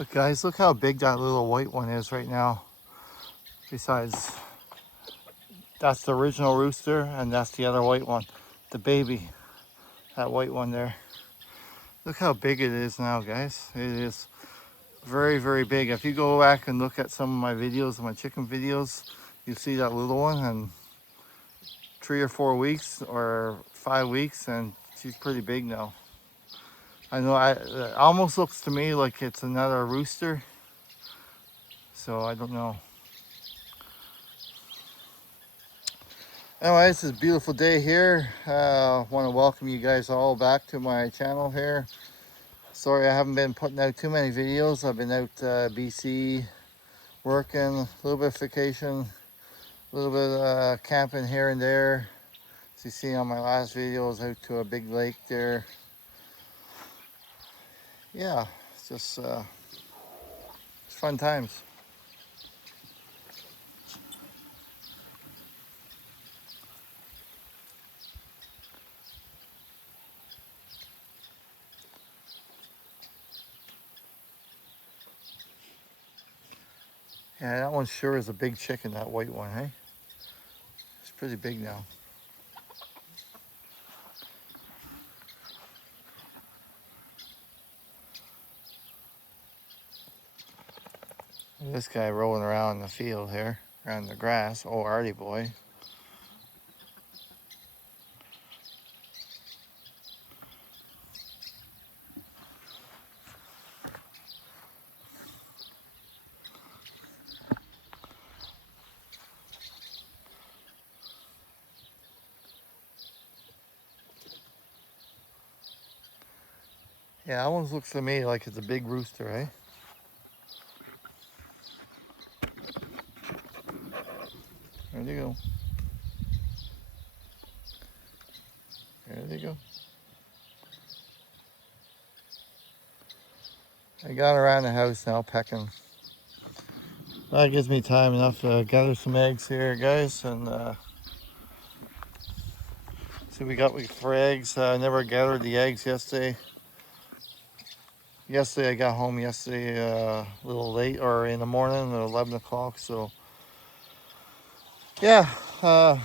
Look guys, look how big that little white one is right now. Besides, that's the original rooster and that's the other white one. The baby, that white one there. Look how big it is now, guys. It is very, very big. If you go back and look at some of my videos, my chicken videos, you see that little one and 3 or 4 weeks or 5 weeks and she's pretty big now. I know it almost looks to me like it's another rooster. So I don't know. Anyway, this is a beautiful day here. I want to welcome you guys all back to my channel here. Sorry I haven't been putting out too many videos. I've been out BC working, a little bit of vacation, a little bit camping here and there. As you see on my last video, I was out to a big lake there. Yeah, it's just it's fun times. Yeah, that one sure is a big chicken, that white one, hey? It's pretty big now. This guy rolling around in the field here, around the grass. Oh, Artie boy. Yeah, that one looks to me like it's a big rooster, eh? There they go. There they go. I got around the house now pecking. That gives me time enough to gather some eggs here, guys, and see we got for eggs. I never gathered the eggs yesterday. I got home yesterday a little late, or in the morning at 11 o'clock. So yeah, I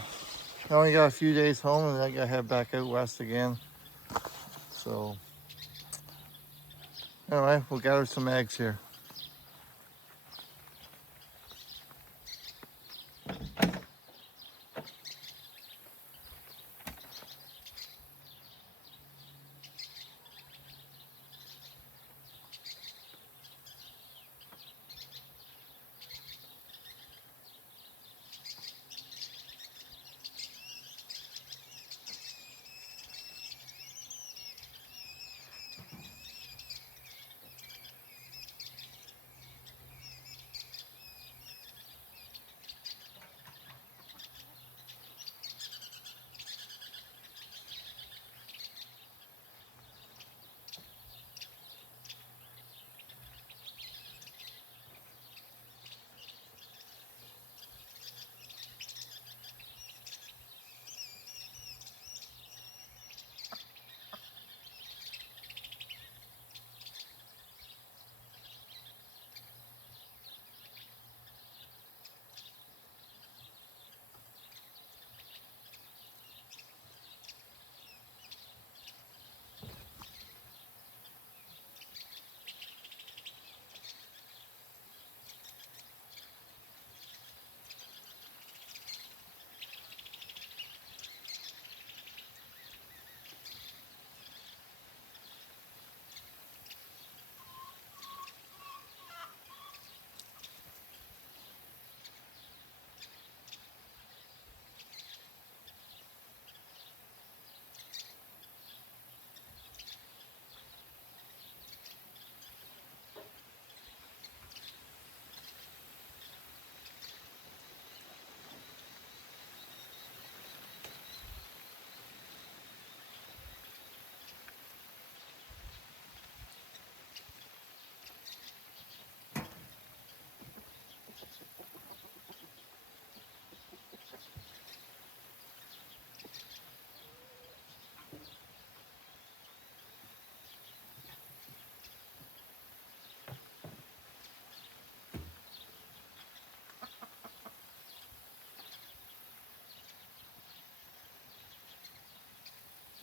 only got a few days home, and then I got to head back out west again. So anyway, we'll gather some eggs here.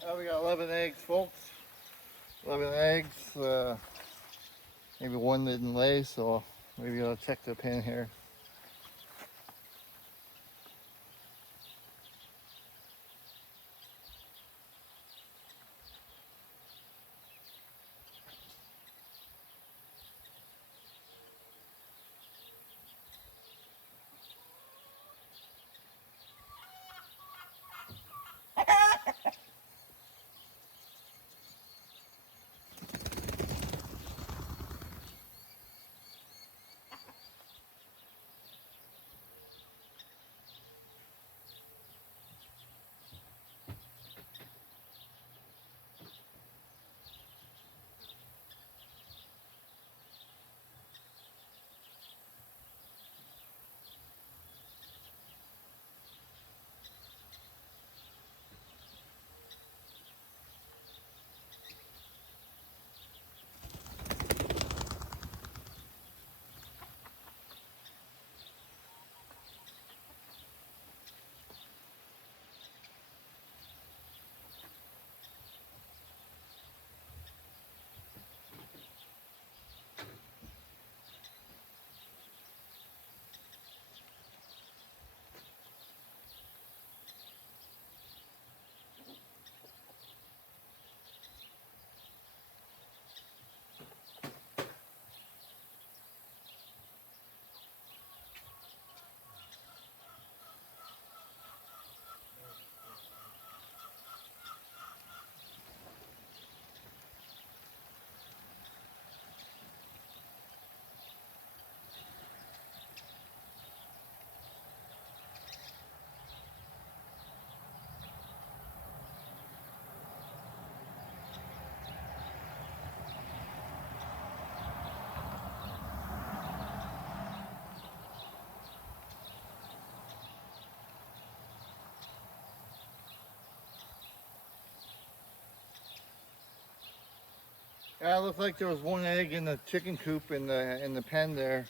We got 11 eggs, folks. 11 eggs. Maybe one didn't lay, so maybe I'll check the pin here. Yeah, it looked like there was one egg in the chicken coop in the pen there,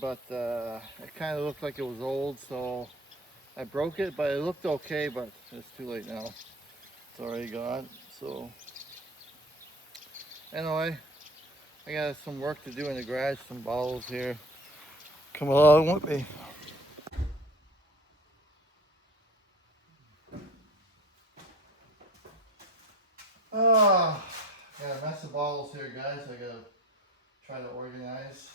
but it kind of looked like it was old, so I broke it. But it looked okay, but it's too late now. It's already gone. So anyway, I got some work to do in the garage. Some bottles here. Come along with me. Ah, got a mess of bottles here, guys. I gotta try to organize.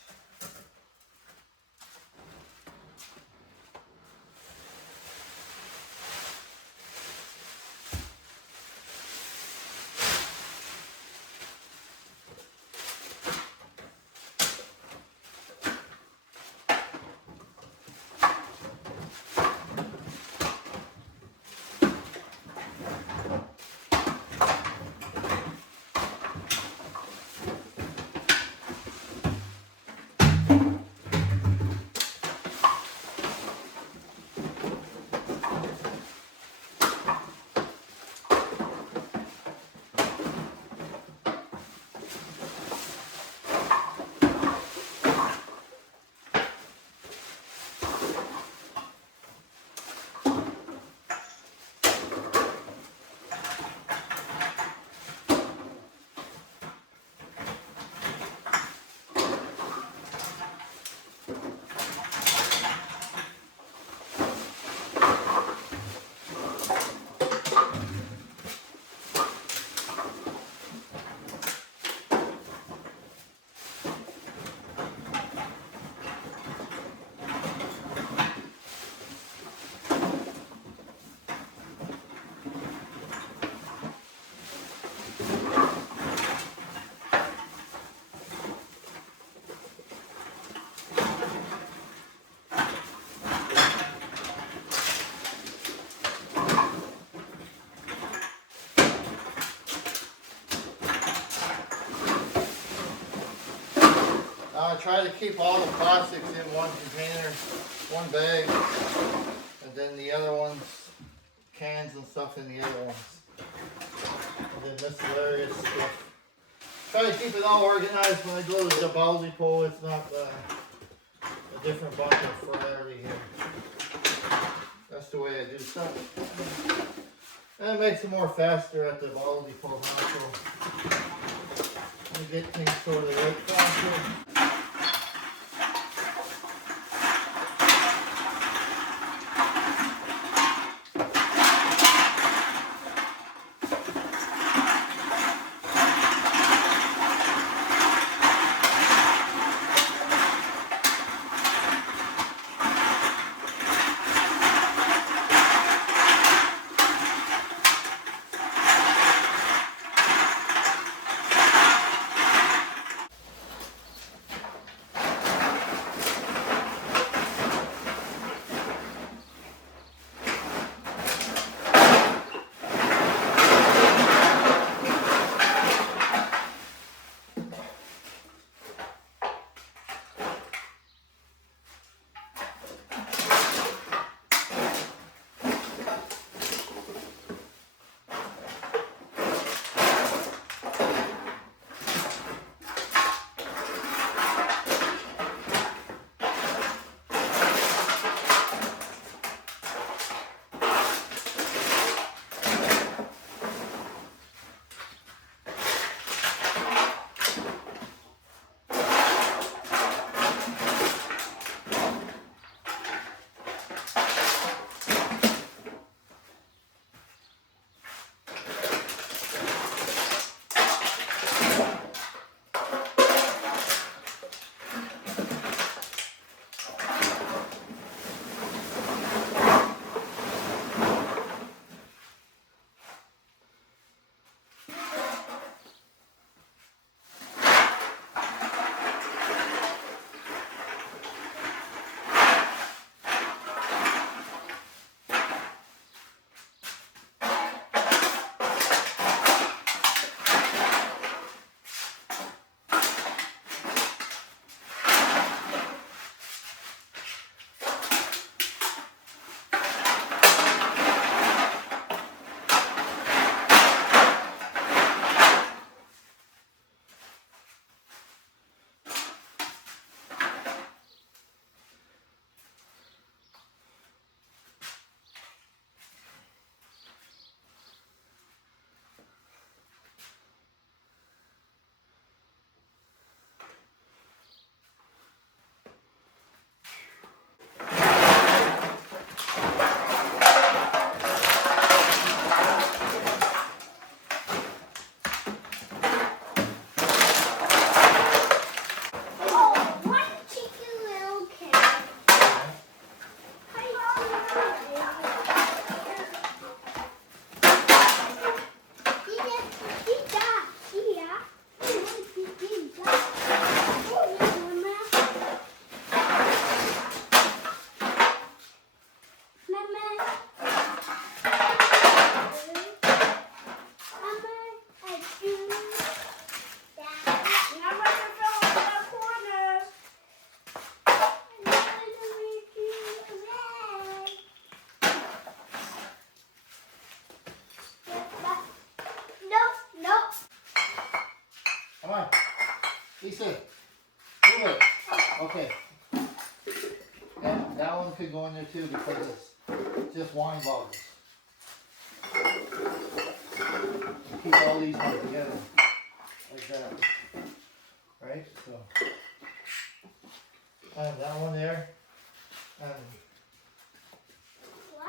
I try to keep all the plastics in one container, one bag, and then the other ones, cans and stuff in the other ones. And then miscellaneous stuff. Try to keep it all organized when I go to the Bowsy Pole. It's not a different bucket for every here. That's the way I do stuff. And it makes it more faster at the bottle depot, huh? So you get things sorted out faster. Come on. Lisa, move it. Okay. And that one could go in there too because it's just wine bottles. You keep all these ones together. Like that. Right? So. And that one there. And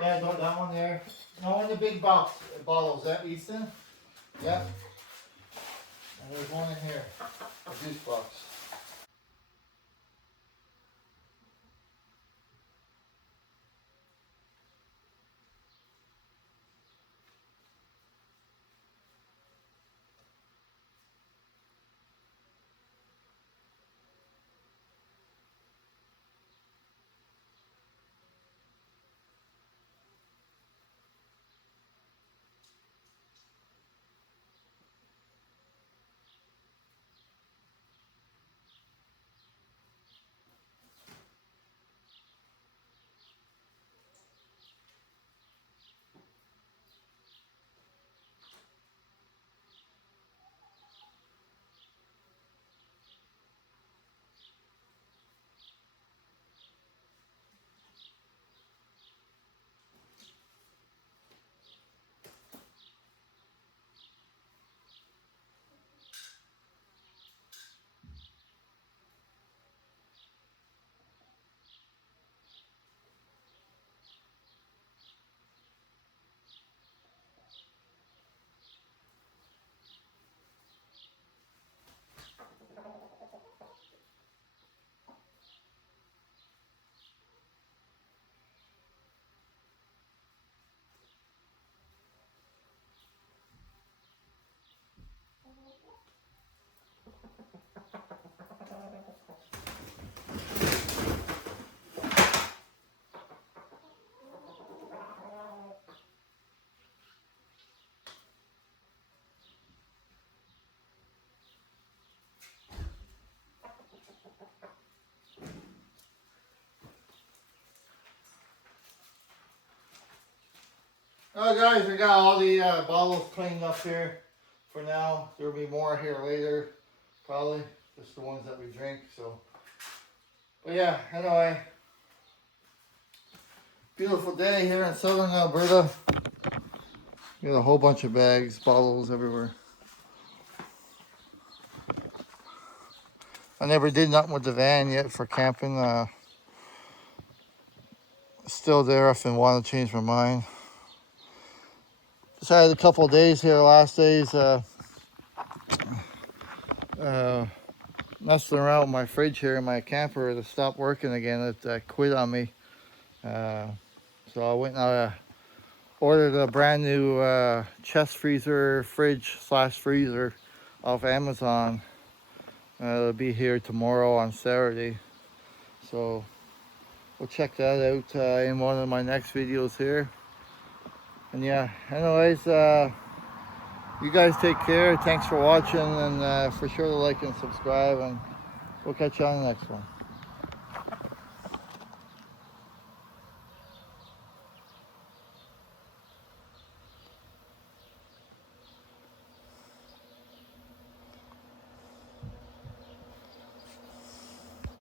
yeah, that one there. No, in the big box bottles. That Easton? Yep. And there's one in here. A juice box. Oh guys, I got all the bottles cleaned up here for now. There'll be more here later, probably. Just the ones that we drink, so. But yeah, anyway. Beautiful day here in southern Alberta. Got a whole bunch of bags, bottles everywhere. I never did nothing with the van yet for camping. Still there if I want to change my mind. Just had a couple of days here, last days, messing around with my fridge here in my camper to stop working again. It quit on me. So I went and ordered a brand new chest freezer, fridge / freezer off Amazon. It'll be here tomorrow on Saturday. So we'll check that out in one of my next videos here. And yeah, anyways, you guys take care. Thanks for watching, and for sure to like and subscribe, and we'll catch you on the next one.